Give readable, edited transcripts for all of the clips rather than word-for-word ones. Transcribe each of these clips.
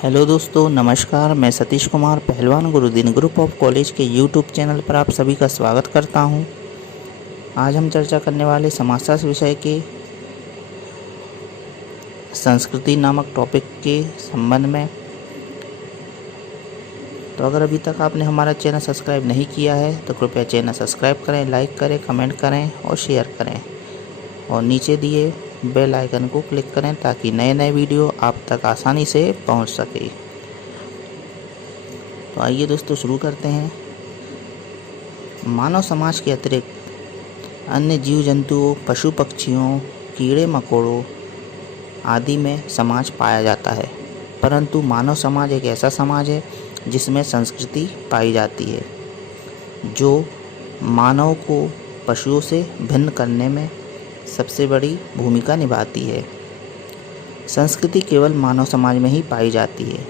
Hello दोस्तों, नमस्कार। मैं सतीश कुमार पहलवान गुरुदिन ग्रुप ऑफ कॉलेज के यूट्यूब चैनल पर आप सभी का स्वागत करता हूं। आज हम चर्चा करने वाले समाजशास्त्र विषय के संस्कृति नामक टॉपिक के संबंध में। तो अगर अभी तक आपने हमारा चैनल सब्सक्राइब नहीं किया है तो कृपया चैनल सब्सक्राइब करें, लाइक करें, कमेंट करें और शेयर करें और नीचे दिए बेल आइकन को क्लिक करें ताकि नए नए वीडियो आप तक आसानी से पहुंच सके। तो आइए दोस्तों शुरू करते हैं। मानव समाज के अतिरिक्त अन्य जीव जंतुओं, पशु पक्षियों, कीड़े मकोड़ों आदि में समाज पाया जाता है, परंतु मानव समाज एक ऐसा समाज है जिसमें संस्कृति पाई जाती है जो मानव को पशुओं से भिन्न करने में सबसे बड़ी भूमिका निभाती है। संस्कृति केवल मानव समाज में ही पाई जाती है।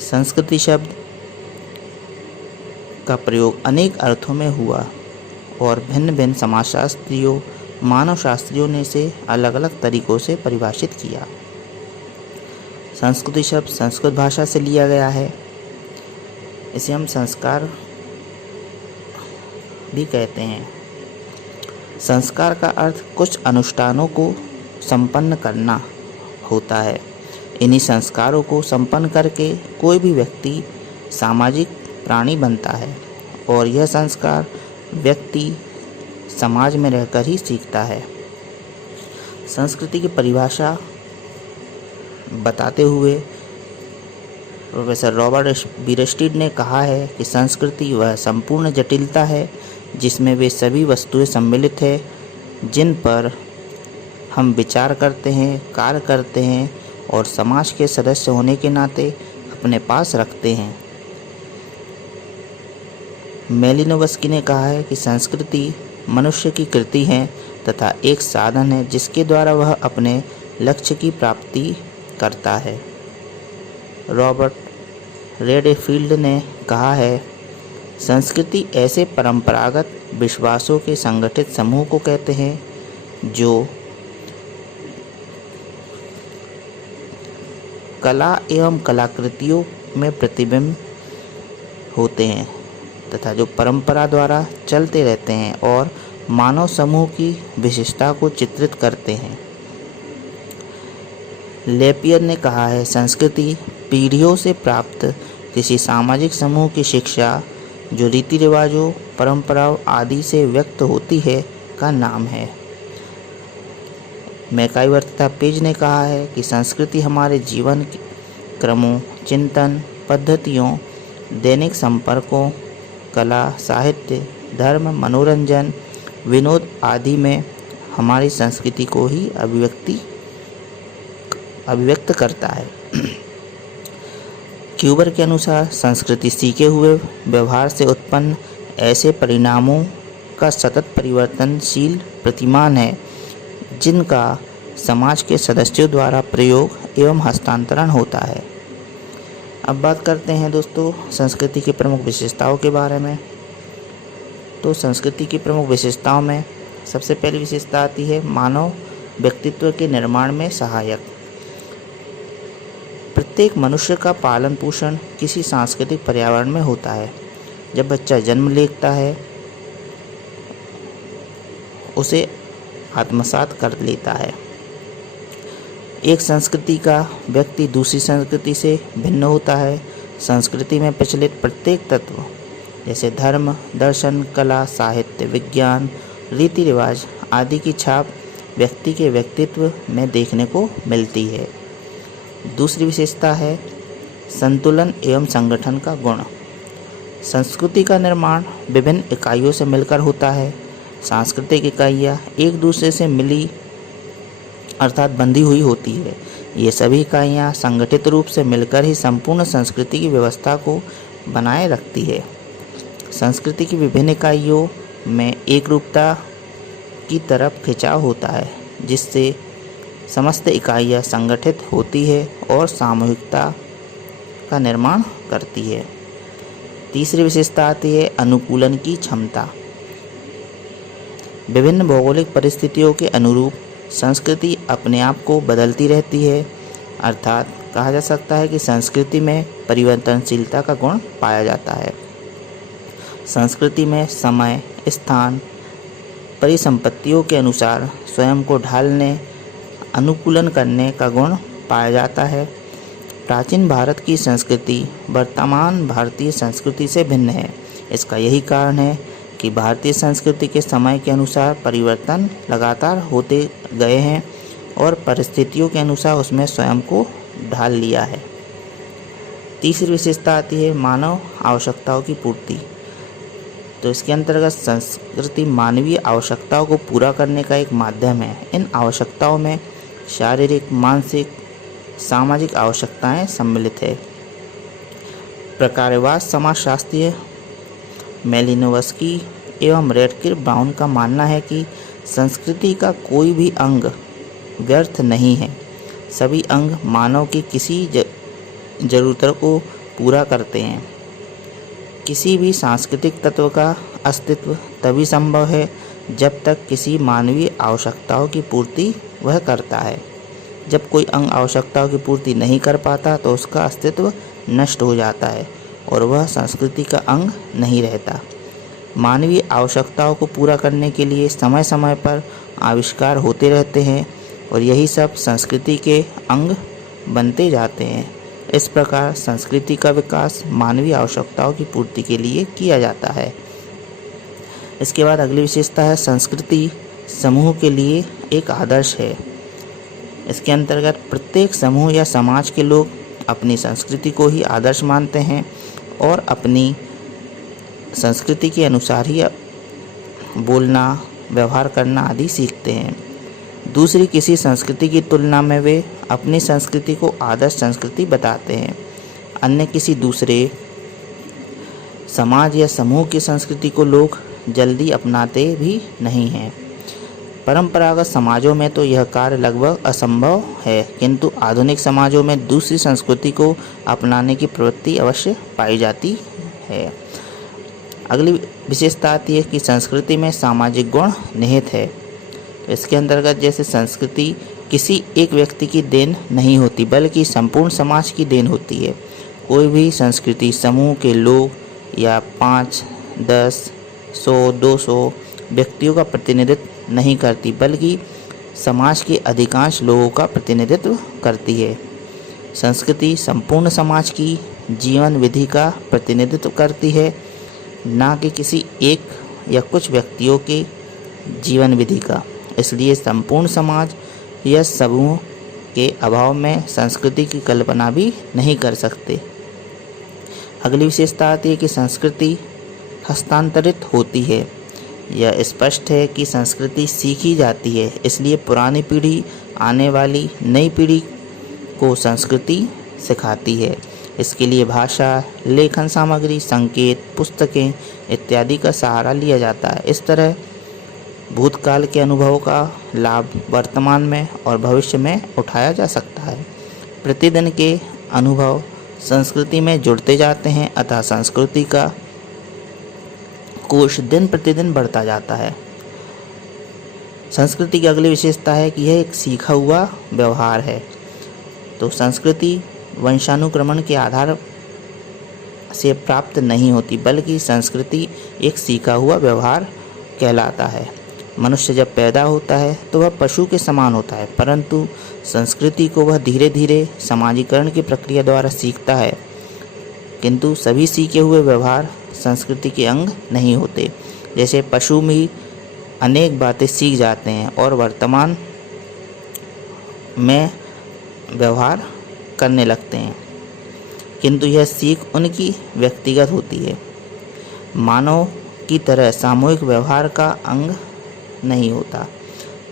संस्कृति शब्द का प्रयोग अनेक अर्थों में हुआ और भिन्न भिन्न समाजशास्त्रियों, मानव शास्त्रियों ने इसे अलग अलग तरीकों से परिभाषित किया। संस्कृति शब्द संस्कृत भाषा से लिया गया है। इसे हम संस्कार भी कहते हैं। संस्कार का अर्थ कुछ अनुष्ठानों को संपन्न करना होता है। इन्हीं संस्कारों को संपन्न करके कोई भी व्यक्ति सामाजिक प्राणी बनता है और यह संस्कार व्यक्ति समाज में रहकर ही सीखता है। संस्कृति की परिभाषा बताते हुए प्रोफेसर रॉबर्ट बीरस्टीड ने कहा है कि संस्कृति वह संपूर्ण जटिलता है जिसमें वे सभी वस्तुएं सम्मिलित हैं जिन पर हम विचार करते हैं, कार्य करते हैं और समाज के सदस्य होने के नाते अपने पास रखते हैं। मेलिनोवस्की ने कहा है कि संस्कृति मनुष्य की कृति है तथा एक साधन है जिसके द्वारा वह अपने लक्ष्य की प्राप्ति करता है। रॉबर्ट रेडफील्ड ने कहा है, संस्कृति ऐसे परंपरागत विश्वासों के संगठित समूह को कहते हैं जो कला एवं कलाकृतियों में प्रतिबिंब होते हैं तथा जो परंपरा द्वारा चलते रहते हैं और मानव समूह की विशेषता को चित्रित करते हैं। लेपियर ने कहा है, संस्कृति पीढ़ियों से प्राप्त किसी सामाजिक समूह की शिक्षा जो रीति रिवाजों, परंपराओं आदि से व्यक्त होती है का नाम है। मैकाइवर तथा पेज ने कहा है कि संस्कृति हमारे जीवन क्रमों, चिंतन पद्धतियों, दैनिक संपर्कों, कला, साहित्य, धर्म, मनोरंजन, विनोद आदि में हमारी संस्कृति को ही अभिव्यक्त करता है। क्यूबर के अनुसार संस्कृति सीखे हुए व्यवहार से उत्पन्न ऐसे परिणामों का सतत परिवर्तनशील प्रतिमान है जिनका समाज के सदस्यों द्वारा प्रयोग एवं हस्तांतरण होता है। अब बात करते हैं दोस्तों संस्कृति की प्रमुख विशेषताओं के बारे में। तो संस्कृति की प्रमुख विशेषताओं में सबसे पहली विशेषता आती है मानव व्यक्तित्व के निर्माण में सहायक। प्रत्येक मनुष्य का पालन पोषण किसी सांस्कृतिक पर्यावरण में होता है। जब बच्चा जन्म लेता है उसे आत्मसात कर लेता है। एक संस्कृति का व्यक्ति दूसरी संस्कृति से भिन्न होता है। संस्कृति में प्रचलित प्रत्येक तत्व जैसे धर्म, दर्शन, कला, साहित्य, विज्ञान, रीति रिवाज आदि की छाप व्यक्ति के व्यक्तित्व में देखने को मिलती है। दूसरी विशेषता है संतुलन एवं संगठन का गुण। संस्कृति का निर्माण विभिन्न इकाइयों से मिलकर होता है। सांस्कृतिक इकाइयाँ एक दूसरे से मिली अर्थात बंधी हुई होती है। ये सभी इकाइयाँ संगठित रूप से मिलकर ही संपूर्ण संस्कृति की व्यवस्था को बनाए रखती है। संस्कृति की विभिन्न इकाइयों में एक रूपता की तरफ खिंचाव होता है जिससे समस्त इकाइयाँ संगठित होती है और सामूहिकता का निर्माण करती है। तीसरी विशेषता आती है अनुकूलन की क्षमता। विभिन्न भौगोलिक परिस्थितियों के अनुरूप संस्कृति अपने आप को बदलती रहती है, अर्थात कहा जा सकता है कि संस्कृति में परिवर्तनशीलता का गुण पाया जाता है। संस्कृति में समय, स्थान, परिसंपत्तियों के अनुसार स्वयं को ढालने, अनुकूलन करने का गुण पाया जाता है। प्राचीन भारत की संस्कृति वर्तमान भारतीय संस्कृति से भिन्न है। इसका यही कारण है कि भारतीय संस्कृति के समय के अनुसार परिवर्तन लगातार होते गए हैं और परिस्थितियों के अनुसार उसमें स्वयं को ढाल लिया है। तीसरी विशेषता आती है मानव आवश्यकताओं की पूर्ति। तो इसके अंतर्गत संस्कृति मानवीय आवश्यकताओं को पूरा करने का एक माध्यम है। इन आवश्यकताओं में शारीरिक, मानसिक, सामाजिक आवश्यकताएं सम्मिलित है। प्रकारवाद समाजशास्त्री मेलिनोवस्की एवं रेडकिर ब्राउन का मानना है कि संस्कृति का कोई भी अंग व्यर्थ नहीं है। सभी अंग मानव की किसी जरूरतों को पूरा करते हैं। किसी भी सांस्कृतिक तत्व का अस्तित्व तभी संभव है जब तक किसी मानवीय आवश्यकताओं की पूर्ति वह करता है। जब कोई अंग आवश्यकताओं की पूर्ति नहीं कर पाता तो उसका अस्तित्व नष्ट हो जाता है और वह संस्कृति का अंग नहीं रहता। मानवीय आवश्यकताओं को पूरा करने के लिए समय समय पर आविष्कार होते रहते हैं और यही सब संस्कृति के अंग बनते जाते हैं। इस प्रकार संस्कृति का विकास मानवीय आवश्यकताओं की पूर्ति के लिए किया जाता है। इसके बाद अगली विशेषता है संस्कृति समूह के लिए एक आदर्श है। इसके अंतर्गत प्रत्येक समूह या समाज के लोग अपनी संस्कृति को ही आदर्श मानते हैं और अपनी संस्कृति के अनुसार ही बोलना, व्यवहार करना आदि सीखते हैं। दूसरी किसी संस्कृति की तुलना में वे अपनी संस्कृति को आदर्श संस्कृति बताते हैं। अन्य किसी दूसरे समाज या समूह की संस्कृति को लोग जल्दी अपनाते भी नहीं हैं। परंपरागत समाजों में तो यह कार्य लगभग असंभव है, किंतु आधुनिक समाजों में दूसरी संस्कृति को अपनाने की प्रवृत्ति अवश्य पाई जाती है। अगली विशेषता आती है कि संस्कृति में सामाजिक गुण निहित है। तो इसके अंतर्गत जैसे संस्कृति किसी एक व्यक्ति की देन नहीं होती बल्कि संपूर्ण समाज की देन होती है। कोई भी संस्कृति समूह के लोग या 5, 10, 100, 200 व्यक्तियों का प्रतिनिधित्व नहीं करती बल्कि समाज के अधिकांश लोगों का प्रतिनिधित्व करती है। संस्कृति संपूर्ण समाज की जीवन विधि का प्रतिनिधित्व करती है, ना कि किसी एक या कुछ व्यक्तियों के जीवन विधि का। इसलिए संपूर्ण समाज या समूह के अभाव में संस्कृति की कल्पना भी नहीं कर सकते। अगली विशेषता आती है कि संस्कृति हस्तांतरित होती है। यह स्पष्ट है कि संस्कृति सीखी जाती है, इसलिए पुरानी पीढ़ी आने वाली नई पीढ़ी को संस्कृति सिखाती है। इसके लिए भाषा, लेखन सामग्री, संकेत, पुस्तकें इत्यादि का सहारा लिया जाता है। इस तरह भूतकाल के अनुभवों का लाभ वर्तमान में और भविष्य में उठाया जा सकता है। प्रतिदिन के अनुभव संस्कृति में जुड़ते जाते हैं, अतः संस्कृति का कोश दिन प्रतिदिन बढ़ता जाता है। संस्कृति की अगली विशेषता है कि यह एक सीखा हुआ व्यवहार है। तो संस्कृति वंशानुक्रमण के आधार से प्राप्त नहीं होती बल्कि संस्कृति एक सीखा हुआ व्यवहार कहलाता है। मनुष्य जब पैदा होता है तो वह पशु के समान होता है, परंतु संस्कृति को वह धीरे धीरे समाजीकरण की प्रक्रिया द्वारा सीखता है। किंतु सभी सीखे हुए व्यवहार संस्कृति के अंग नहीं होते। जैसे पशु भी अनेक बातें सीख जाते हैं और वर्तमान में व्यवहार करने लगते हैं, किंतु यह सीख उनकी व्यक्तिगत होती है। मानव की तरह सामूहिक व्यवहार का अंग नहीं होता।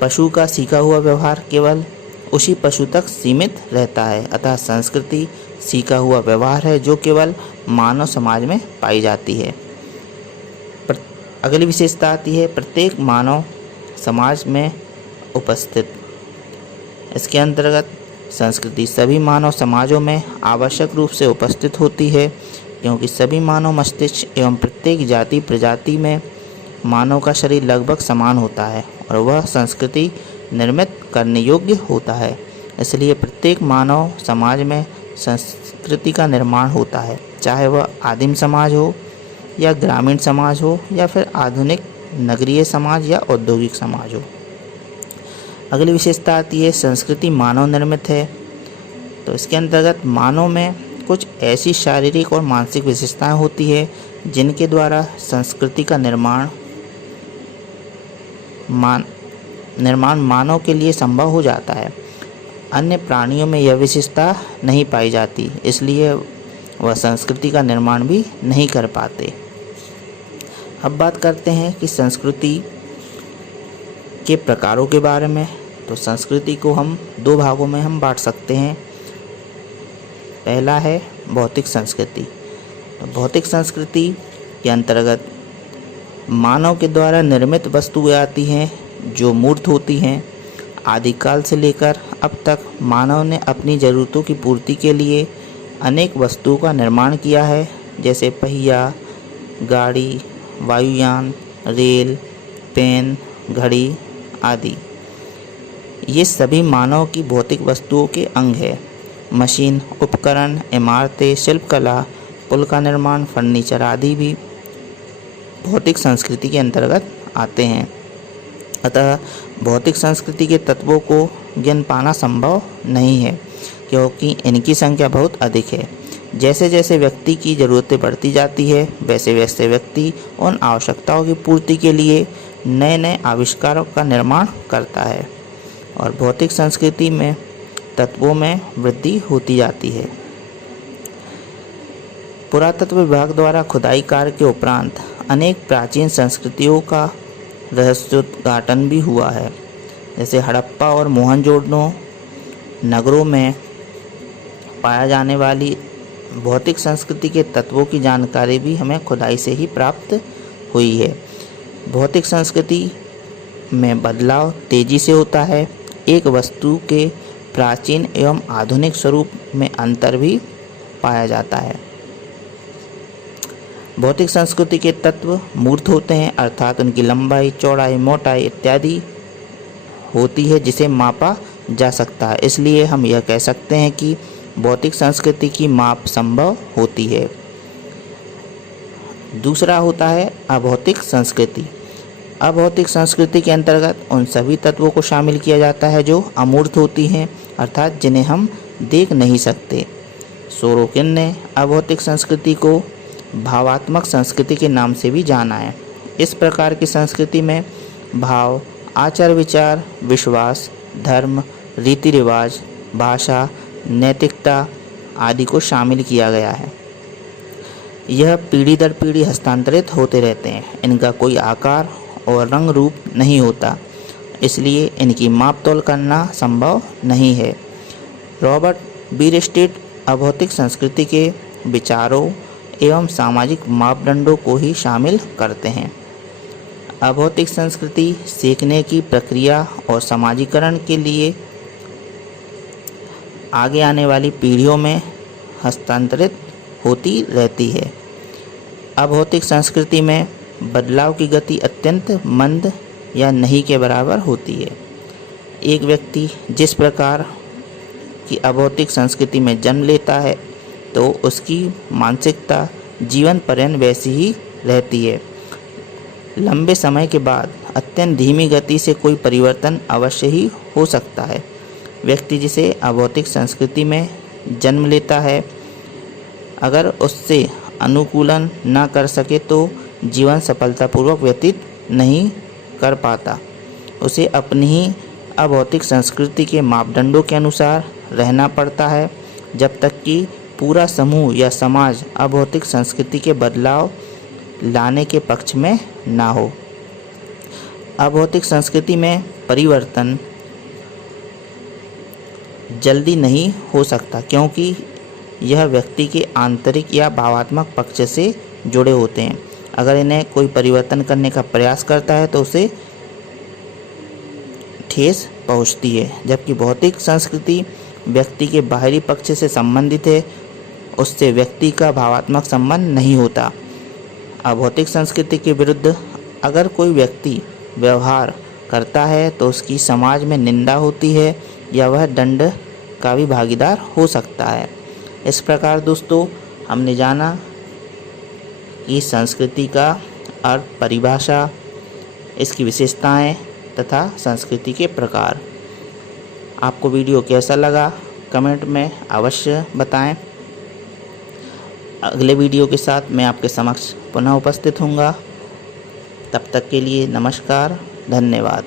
पशु का सीखा हुआ व्यवहार केवल उसी पशु तक सीमित रहता है, अतः संस्कृति सीखा हुआ व्यवहार है जो केवल मानव समाज में पाई जाती है। अगली विशेषता आती है प्रत्येक मानव समाज में उपस्थित। इसके अंतर्गत संस्कृति सभी मानव समाजों में आवश्यक रूप से उपस्थित होती है, क्योंकि सभी मानव मस्तिष्क एवं प्रत्येक जाति प्रजाति में मानव का शरीर लगभग समान होता है और वह संस्कृति निर्मित करने योग्य होता है। इसलिए प्रत्येक मानव समाज में संस्कृति का निर्माण होता है, चाहे वह आदिम समाज हो या ग्रामीण समाज हो या फिर आधुनिक नगरीय समाज या औद्योगिक समाज हो। अगली विशेषता आती है संस्कृति मानव निर्मित है। तो इसके अंतर्गत मानव में कुछ ऐसी शारीरिक और मानसिक विशेषताएं होती है जिनके द्वारा संस्कृति का निर्माण मानव के लिए संभव हो जाता है। अन्य प्राणियों में यह विशेषता नहीं पाई जाती, इसलिए वह संस्कृति का निर्माण भी नहीं कर पाते। अब बात करते हैं कि संस्कृति के प्रकारों के बारे में। तो संस्कृति को हम दो भागों में हम बांट सकते हैं। पहला है भौतिक संस्कृति। तो भौतिक संस्कृति के अंतर्गत मानव के द्वारा निर्मित वस्तुएं आती हैं जो मूर्त होती हैं। आदिकाल से लेकर अब तक मानव ने अपनी ज़रूरतों की पूर्ति के लिए अनेक वस्तुओं का निर्माण किया है, जैसे पहिया, गाड़ी, वायुयान, रेल, पेन, घड़ी आदि। ये सभी मानव की भौतिक वस्तुओं के अंग है। मशीन, उपकरण, इमारतें, शिल्पकला, पुल का निर्माण, फर्नीचर आदि भी भौतिक संस्कृति के अंतर्गत आते हैं। अतः भौतिक संस्कृति के तत्वों को गिन पाना संभव नहीं है, क्योंकि इनकी संख्या बहुत अधिक है। जैसे जैसे व्यक्ति की ज़रूरतें बढ़ती जाती है, वैसे वैसे व्यक्ति उन आवश्यकताओं की पूर्ति के लिए नए नए आविष्कारों का निर्माण करता है और भौतिक संस्कृति में तत्वों में वृद्धि होती जाती है। पुरातत्व विभाग द्वारा खुदाई कार्य के उपरांत अनेक प्राचीन संस्कृतियों का रहस्योद्घाटन भी हुआ है। जैसे हड़प्पा और मोहनजोदड़ो नगरों में पाया जाने वाली भौतिक संस्कृति के तत्वों की जानकारी भी हमें खुदाई से ही प्राप्त हुई है। भौतिक संस्कृति में बदलाव तेजी से होता है। एक वस्तु के प्राचीन एवं आधुनिक स्वरूप में अंतर भी पाया जाता है। भौतिक संस्कृति के तत्व मूर्त होते हैं, अर्थात उनकी लंबाई, चौड़ाई, मोटाई इत्यादि होती है जिसे मापा जा सकता है। इसलिए हम यह कह सकते हैं कि भौतिक संस्कृति की माप संभव होती है। दूसरा होता है अभौतिक संस्कृति। अभौतिक संस्कृति के अंतर्गत उन सभी तत्वों को शामिल किया जाता है जो अमूर्त होती हैं, अर्थात जिन्हें हम देख नहीं सकते। सोरोकिन ने अभौतिक संस्कृति को भावात्मक संस्कृति के नाम से भी जाना है। इस प्रकार की संस्कृति में भाव, आचार विचार, विश्वास, धर्म, रीति रिवाज, भाषा, नैतिकता आदि को शामिल किया गया है। यह पीढ़ी दर पीढ़ी हस्तांतरित होते रहते हैं। इनका कोई आकार और रंग रूप नहीं होता, इसलिए इनकी माप तोल करना संभव नहीं है। रॉबर्ट बीरस्टेट अभौतिक संस्कृति के विचारों एवं सामाजिक मापदंडों को ही शामिल करते हैं। अभौतिक संस्कृति सीखने की प्रक्रिया और समाजीकरण के लिए आगे आने वाली पीढ़ियों में हस्तांतरित होती रहती है। अभौतिक संस्कृति में बदलाव की गति अत्यंत मंद या नहीं के बराबर होती है। एक व्यक्ति जिस प्रकार की अभौतिक संस्कृति में जन्म लेता है तो उसकी मानसिकता जीवन पर्यंत वैसी ही रहती है। लंबे समय के बाद अत्यंत धीमी गति से कोई परिवर्तन अवश्य ही हो सकता है। व्यक्ति जिसे अभौतिक संस्कृति में जन्म लेता है, अगर उससे अनुकूलन न कर सके तो जीवन सफलतापूर्वक व्यतीत नहीं कर पाता। उसे अपनी ही अभौतिक संस्कृति के मापदंडों के अनुसार रहना पड़ता है, जब तक कि पूरा समूह या समाज अभौतिक संस्कृति के बदलाव लाने के पक्ष में ना हो। अभौतिक संस्कृति में परिवर्तन जल्दी नहीं हो सकता, क्योंकि यह व्यक्ति के आंतरिक या भावात्मक पक्ष से जुड़े होते हैं। अगर इन्हें कोई परिवर्तन करने का प्रयास करता है तो उसे ठेस पहुंचती है। जबकि भौतिक संस्कृति व्यक्ति के बाहरी पक्ष से संबंधित है, उससे व्यक्ति का भावात्मक संबंध नहीं होता। अभौतिक संस्कृति के विरुद्ध अगर कोई व्यक्ति व्यवहार करता है तो उसकी समाज में निंदा होती है या वह दंड का भी भागीदार हो सकता है। इस प्रकार दोस्तों हमने जाना कि संस्कृति का अर्थ, परिभाषा, इसकी विशेषताएं तथा संस्कृति के प्रकार। आपको वीडियो कैसा लगा कमेंट में अवश्य बताएं। अगले वीडियो के साथ मैं आपके समक्ष पुनः उपस्थित होऊंगा। तब तक के लिए नमस्कार, धन्यवाद।